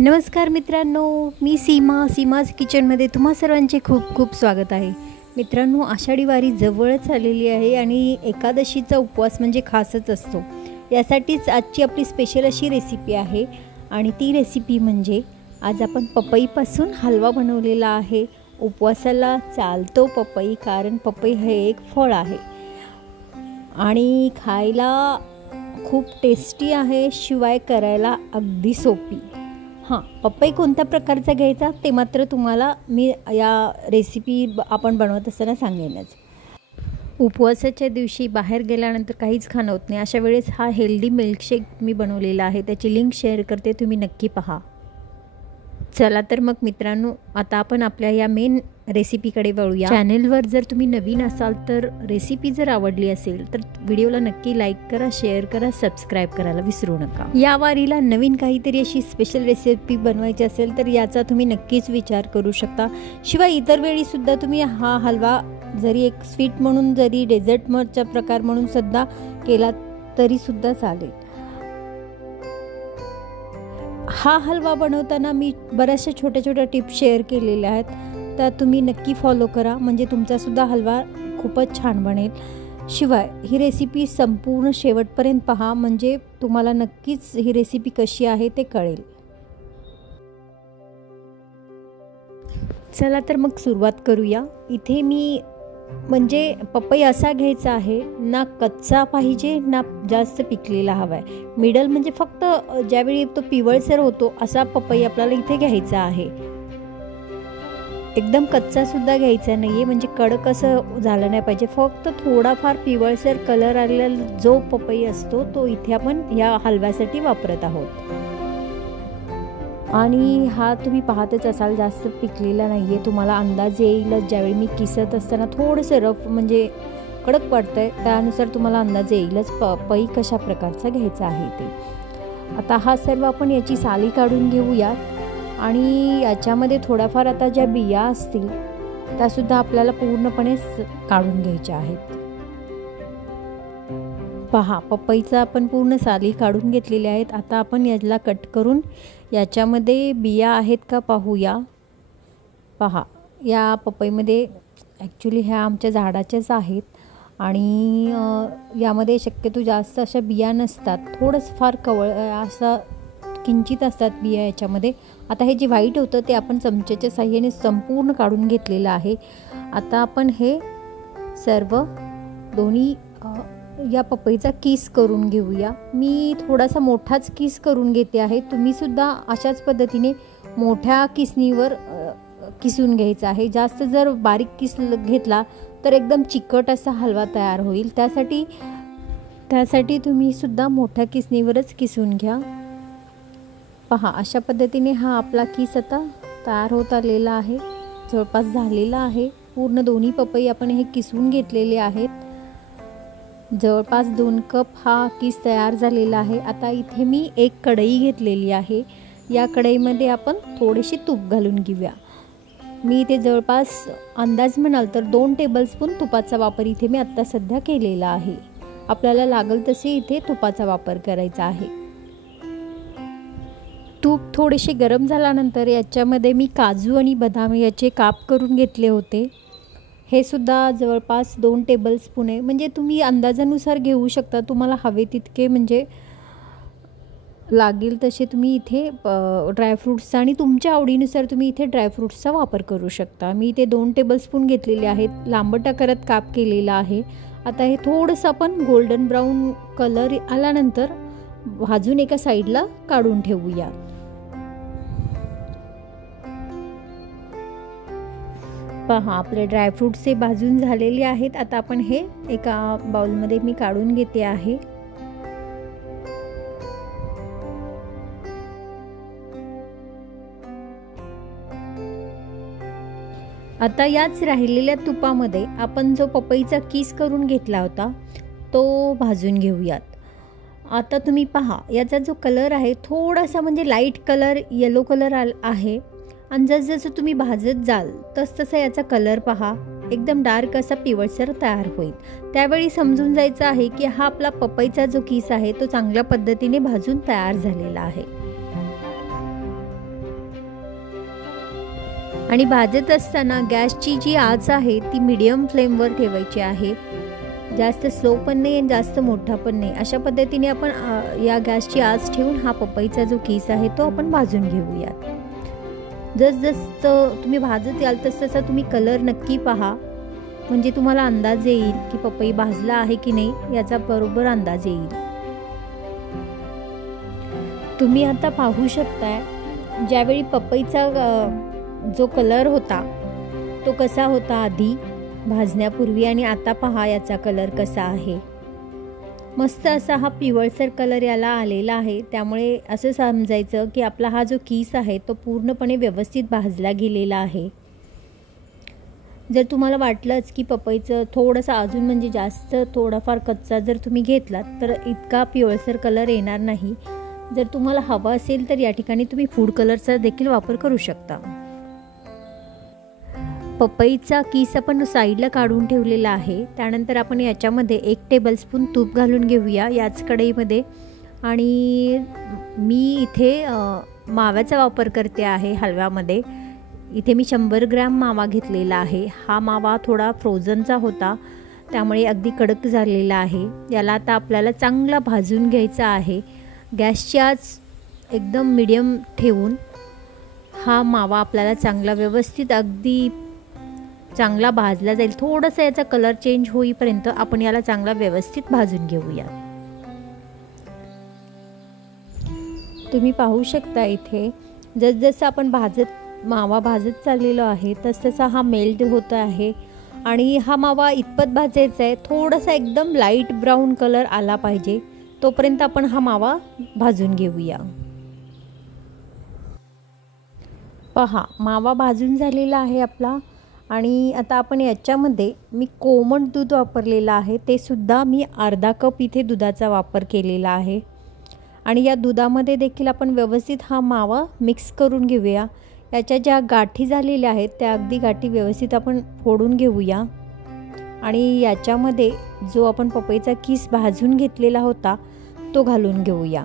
नमस्कार मित्रांनो, मी सीमाज किचनमध्ये तुम्हा सर्वांचे खूप खूप स्वागत आहे. मित्रांनो, आषाढी वारी जवळच आलेली आहे आणि एकादशीचा उपवास म्हणजे खासच असतो. यासाठीच आजची आपली स्पेशल अशी रेसिपी आहे आणि ती रेसिपी म्हणजे आज आपण पपईपासून हलवा बनवलेला आहे. उपवासाला चालतो पपई, कारण पपई हे एक फळ आहे आणि खायला खूप टेस्टी आहे, शिवाय करायला अगदी सोपी. पपई कोणत्या प्रकारचा घ्यायचा ते मात्र तुम्हाला मी या रेसिपी आपण बनवत असताना सांगेनच. उपवासाच्या दिवशी बाहेर गेल्यानंतर काहीच खाणं होत नाही, अशा वेळेस हा हेल्दी मिल्कशेक मी बनवलेला आहे. त्याची लिंक शेअर करते, तुम्ही नक्की पहा. चला तर मग मित्रांनो, आता आपण आपल्या या मेन रेसिपीकडे वळूया. चॅनेलवर जर तुम्ही नवीन असाल तर रेसिपी जर आवडली असेल तर व्हिडिओला नक्की लाईक करा, शेअर करा, सबस्क्राईब करायला विसरू नका. या वारीला नवीन काहीतरी अशी स्पेशल रेसिपी बनवायची असेल तर याचा तुम्ही नक्कीच विचार करू शकता. शिवाय इतर वेळीसुद्धा तुम्ही हा हलवा जरी एक स्वीट म्हणून, जरी डेझर्टचा प्रकार म्हणून सुद्धा केला तरीसुद्धा चालेल. हा हलवा बनवताना मी बऱ्याचशा छोट्या छोट्या टिप्स शेअर केलेल्या आहेत, त्या तुम्ही नक्की फॉलो करा, म्हणजे तुमचासुद्धा हलवा खूपच छान बनेल. शिवाय ही रेसिपी संपूर्ण शेवटपर्यंत पहा, म्हणजे तुम्हाला नक्कीच ही रेसिपी कशी आहे ते कळेल. चला तर मग सुरुवात करूया. इथे मी म्हणजे पपई असा घ्यायचा आहे, ना कच्चा पाहिजे ना जास्त पिकलेला हवा आहे, मिडल, म्हणजे फक्त ज्यावेळी तो पिवळसर होतो असा पपई आपल्याला इथे घ्यायचा आहे. एकदम कच्चा सुद्धा घ्यायचा नाही आहे, म्हणजे कडक असं झालं नाही पाहिजे. फक्त थोडाफार पिवळसर कलर आलेला जो पपई असतो तो इथे आपण या हलव्यासाठी वापरत आहोत. आणि हा तुम्ही पाहतच असाल, जास्त पिकलेला नाही आहे, तुम्हाला अंदाज येईलच. ज्यावेळी मी किसत असताना थोडंसं रफ म्हणजे कडक पडतं आहे, त्यानुसार तुम्हाला अंदाज येईलच पपई कशा प्रकारचा घ्यायचा आहे ते. आता हा सर्व आपण याची साली काढून घेऊया आणि याच्यामध्ये थोड्याफार आता ज्या बिया असतील त्यासुद्धा आपल्याला पूर्णपणे काढून घ्यायच्या आहेत. पहा, पपईचा आपण पूर्ण साली काढून घेतलेल्या आहेत. आता आपण याला कट करून याच्यामध्ये बिया आहेत का पाहूया. पहा, या पपईमध्ये ॲक्च्युली ह्या आमच्या झाडाच्याच आहेत आणि यामध्ये शक्यतो जास्त अशा बिया नसतात, थोडंसं फार कवळ असं किंचित असतात बिया याच्यामध्ये. आता हे जे व्हाईट होतं ते आपण चमच्याच्या साहाय्याने संपूर्ण काढून घेतलेलं आहे. आता आपण हे सर्व दोन्ही या पपईचा किस करून घेऊया. मी थोडासा मोठाच किस करून घेते आहे, तुम्हीसुद्धा अशाच पद्धतीने मोठ्या किसणीवर किसून घ्यायचा आहे. जास्त जर बारीक किस घेतला तर एकदम चिकट असा हलवा तयार होईल. त्यासाठी तुम्हीसुद्धा मोठ्या किसणीवरच किसून घ्या. पहा, अशा पद्धतीने हा आपला किस आता तयार होत आलेला आहे, जवळपास झालेला आहे. पूर्ण दोन्ही पपई आपण हे किसून घेतलेले आहेत. जवळपास 2 कप हा किस तयार झालेला आहे. आता इथे मी एक कढई घेतलेली आहे. या कढईमध्ये आपण थोडेसे तूप घालून घेऊया. मी इथे जवळपास अंदाज म्हणाल तर 2 टेबलस्पून तुपाचा वापर इथे मी आत्ता सध्या केलेला आहे. आपल्याला लागेल तसे इथे तुपाचा वापर करायचा आहे. तूप थोडेसे गरम झाल्यानंतर याच्यामध्ये मी काजू आणि बदाम याचे काप करून घेतले होते. हे सुद्धा जवळपास 2 टेबलस्पून आहे, म्हणजे तुम्ही अंदाजानुसार घेऊ शकता, तुम्हाला हवे तितके म्हणजे लागेल तसे तुम्ही इथे ड्रायफ्रूट्सचा आणि तुमच्या आवडीनुसार तुम्ही इथे ड्रायफ्रूट्सचा वापर करू शकता. मी इथे 2 टेबलस्पून घेतलेले आहेत, लांबट आकारात काप केलेला आहे. आता हे थोडंसं आपण गोल्डन ब्राऊन कलर आल्यानंतर भाजून एका साईडला काढून ठेवूया. पहा, आपले ड्रायफ्रूट्स भाजून झालेले आहेत. आता आपण हे एका बाउलमध्ये मी काढून घेते आहे. आता याच राहिलेल्या तुपामध्ये आपण जो पपईचा किस करून घेतला होता तो भाजून घेऊयात. आता तुम्ही पहा, याचा जो कलर आहे थोडासा म्हणजे लाईट कलर, येलो कलर आहे आणि जसजसं तुम्ही भाजत जाल तसतसा याचा कलर पहा एकदम डार्क असा पिवळसर तयार होईल. त्यावेळी समजून जायचं आहे की हा आपला पपईचा जो किस आहे तो चांगल्या पद्धतीने भाजून तयार झालेला आहे. आणि भाजत असताना गॅसची जी आच आहे ती मीडियम फ्लेमवर ठेवायची आहे. जास्त स्लो पण नाही आणि जास्त मोठा पण नाही. अशा पद्धतीने आपण या गॅसची आच ठेवून हा पपईचा जो किस आहे तो आपण भाजून घेऊयात. जसं तुम्ही भाजत याल तसं तुम्ही कलर नक्की पहा, म्हणजे तुम्हाला अंदाज येईल की पपई भाजला आहे की नाही याचा बरोबर अंदाज येईल. तुम्ही आता पाहू शकताय ज्यावेळी पपईचा जो कलर होता तो कसा होता आधी भाजण्यापूर्वी आणि आता पहा याचा कलर कसा आहे. मस्त असा हा पिवळसर कलर याला आलेला आहे. त्यामुळे असं समजायचं की आपला हा जो किस आहे तो पूर्णपणे व्यवस्थित भाजला गेलेला आहे. जर तुम्हाला वाटलंच की पपईचं थोडंसं अजून म्हणजे जास्त थोडाफार कच्चा जर तुम्ही घेतलात तर इतका पिवळसर कलर येणार नाही. जर तुम्हाला हवा असेल तर या ठिकाणी तुम्ही फूड कलरचा देखील वापर करू शकता. पपईचा किस आपण साईडला काढून ठेवलेला आहे. त्यानंतर आपण याच्यामध्ये 1 टेबलस्पून तूप घालून घेऊया याच कढईमध्ये. आणि मी इथे माव्याचा वापर करते आहे हलव्यामध्ये. इथे मी 100 ग्रॅम मावा घेतलेला आहे. हा मावा थोडा फ्रोझनचा होता त्यामुळे अगदी कडक झालेला आहे. याला आता आपल्याला चांगला भाजून घ्यायचा आहे. गॅसची आच एकदम मीडियम ठेवून हा मावा आपल्याला चांगला व्यवस्थित अगदी चांगला भाजला जाईल. थोडासा याचा कलर चेंज होईपर्यंत आपण याला चांगला व्यवस्थित भाजून घेऊया. तुम्ही पाहू शकता इथे जसजसं आपण मावा भाजत चाललेलो आहे तसतसा हा मेल्ट होत आहे. आणि हा मावा इतपत भाजायचा आहे थोडासा एकदम लाईट ब्राऊन कलर आला पाहिजे तोपर्यंत आपण हा मावा भाजून घेऊया. पहा मावा भाजून झालेला आहे आपला. आणि आता आपण याच्यामध्ये मी कोमट दूध वापरलेलं आहे. ते सुद्धा मी अर्धा कप इथे दुधाचा वापर केलेला आहे. आणि या दुधामध्ये देखील आपण व्यवस्थित हा मावा मिक्स करून घेऊया. याच्या ज्या गाठी झालेल्या आहेत त्या अगदी गाठी व्यवस्थित आपण फोडून घेऊया. आणि याच्यामध्ये जो आपण पपईचा किस भाजून घेतलेला होता तो घालून घेऊया.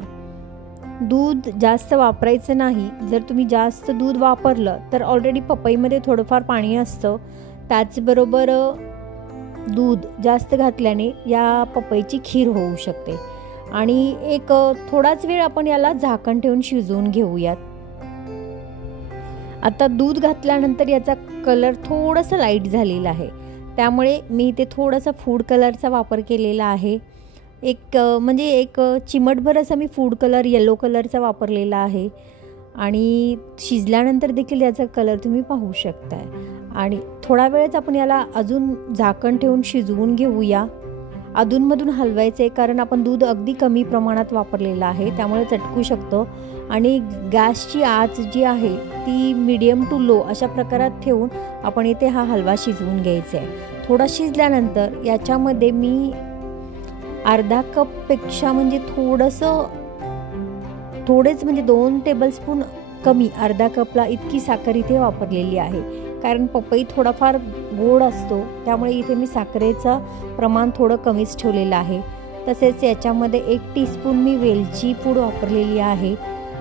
दूध जास्त वापरायचं नाही. जर तुम्ही जास्त दूध वापरलं तर ऑलरेडी पपईमध्ये थोडंफार पाणी असतं. त्याचबरोबर दूध जास्त घातल्याने या पपईची खीर होऊ शकते. आणि एक थोडाच वेळ आपण याला झाकण ठेवून शिजवून घेऊयात. आता दूध घातल्यानंतर याचा कलर थोडासा लाईट झालेला आहे त्यामुळे मी इथे थोडासा फूड कलरचा वापर केलेला आहे. एक चिमटभर असा मी फूड कलर येलो कलरचा वापरलेला आहे. आणि शिजल्यानंतर देखील याचा कलर तुम्ही पाहू शकताय. आणि थोडा वेळच आपण याला अजून झाकण ठेवून शिजवून घेऊया. अधूनमधून हलवायचं आहे कारण आपण दूध अगदी कमी प्रमाणात वापरलेलं आहे त्यामुळे चटकू शकतं. आणि गॅसची आच जी आहे ती मीडियम टू लो अशा प्रकारात ठेवून आपण इथे हा हलवा शिजवून घ्यायचा आहे. थोडा शिजल्यानंतर याच्यामध्ये मी अर्धा कपपेक्षा म्हणजे थोडेच म्हणजे 2 टेबलस्पून कमी अर्धा कपला इतकी साखर इथे वापरलेली आहे. कारण पपई थोडाफार गोड असतो त्यामुळे इथे मी साखरेचं प्रमाण थोडं कमीच ठेवलेलं आहे. तसेच याच्यामध्ये 1 टीस्पून मी वेलची पूड वापरलेली आहे.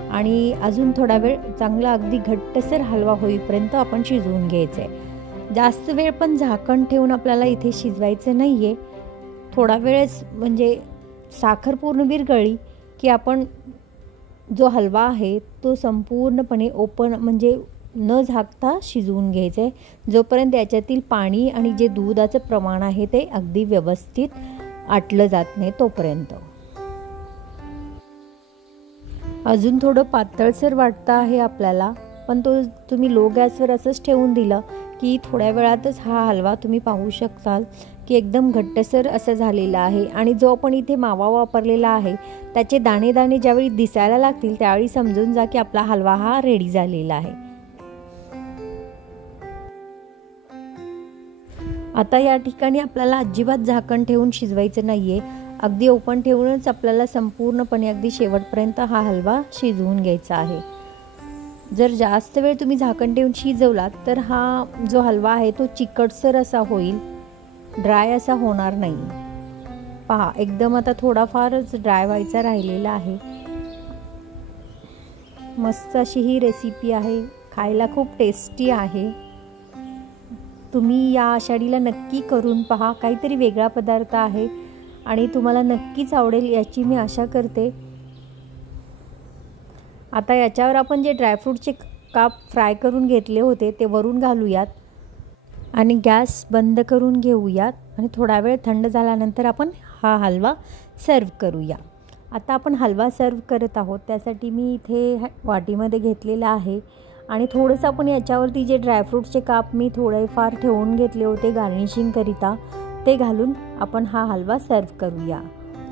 आणि अजून थोडा वेळ चांगला अगदी घट्टसर हलवा होईपर्यंत आपण शिजवून घ्यायचं आहे. जास्त वेळ पण झाकण ठेवून आपल्याला इथे शिजवायचं नाही आहे. थोडा वेळच म्हणजे साखर पूर्ण विरघळली की आपण जो हलवा आहे तो संपूर्णपणे म्हणजे न झाकता शिजवून घ्यायचं आहे. जोपर्यंत याच्यातील पाणी आणि जे दुधाचं प्रमाण आहे ते अगदी व्यवस्थित आटलं जात नाही तोपर्यंत. अजून थोडं पातळसर वाटतं आहे आपल्याला पण तुम्ही लो गॅसवर असंच ठेवून दिलं की थोड्या वेळातच हा हलवा तुम्ही पाहू शकताल की एकदम घट्टसर असं झालेला आहे. आणि जो आपण इथे मावा वापरलेला आहे त्याचे दाणे दाणे ज्यावेळी दिसायला लागतील त्यावेळी समजून जा की आपला हलवा हा रेडी झालेला आहे. आता या ठिकाणी आपल्याला अजिबात झाकण ठेवून शिजवायचं नाही आहे. अगदी ओपन ठेवूनच आपल्याला संपूर्णपणे अगदी शेवटपर्यंत हा हलवा शिजवून घ्यायचा आहे. जर जास्त वेळ तुम्ही झाकण ठेवून शिजवलात तर हा जो हलवा आहे तो चिकटसर असा होईल, ड्राय असा होणार नाही. पहा एकदम आता थोडाफारच ड्राय व्हायचा राहिलेला आहे. मस्त अशी ही रेसिपी आहे. खायला खूप टेस्टी आहे. तुम्ही या आषाढीला नक्की करून पहा. काहीतरी वेगळा पदार्थ आहे आणि तुम्हाला नक्कीच आवडेल याची मी आशा करते. आता याच्यावर आपण जे ड्रायफ्रूटचे काप फ्राय करून घेतले होते ते वरून घालूयात आणि गॅस बंद करून घेऊयात आणि थोडा वेळ थंड झाल्यानंतर आपण हा हलवा सर्व करूया. आता आपण हलवा सर्व करत आहोत. त्यासाठी मी इथे वाटीमध्ये घेतलेला आहे आणि थोडंसं आपण याच्यावरती जे ड्रायफ्रूटचे काप मी थोडेफार ठेवून घेतले होते गार्निशिंगकरिता ते घालून आपण हा हलवा सर्व करूया.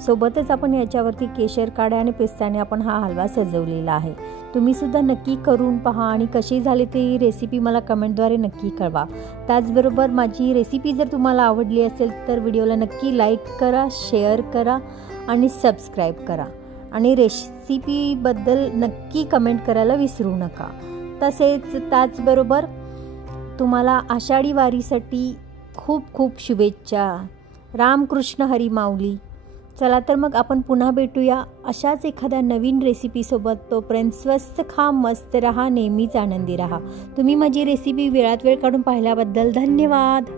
सोबतच आपण याच्यावरती केशर काड्या आणि पिस्त्याने आपण हा हलवा सजवलेला आहे. तुम्हीसुद्धा नक्की करून पहा आणि कशी झाली ती रेसिपी मला कमेंटद्वारे नक्की कळवा. त्याचबरोबर माझी रेसिपी जर तुम्हाला आवडली असेल तर व्हिडिओला नक्की लाईक करा, शेअर करा आणि सबस्क्राईब करा आणि रेसिपीबद्दल नक्की कमेंट करायला विसरू नका. तसेच त्याचबरोबर तुम्हाला आषाढी वारीसाठी खूप खूप शुभेच्छा. रामकृष्ण हरी माऊली. चला तर मग आपण पुन्हा भेटूया अशाच एखाद्या नवीन रेसिपीसोबत. तोपर्यंत स्वस्त खा, मस्त रहा, नेहमीच आनंदी रहा. तुम्ही माझी रेसिपी वेळात वेळ काढून पाहिल्याबद्दल धन्यवाद.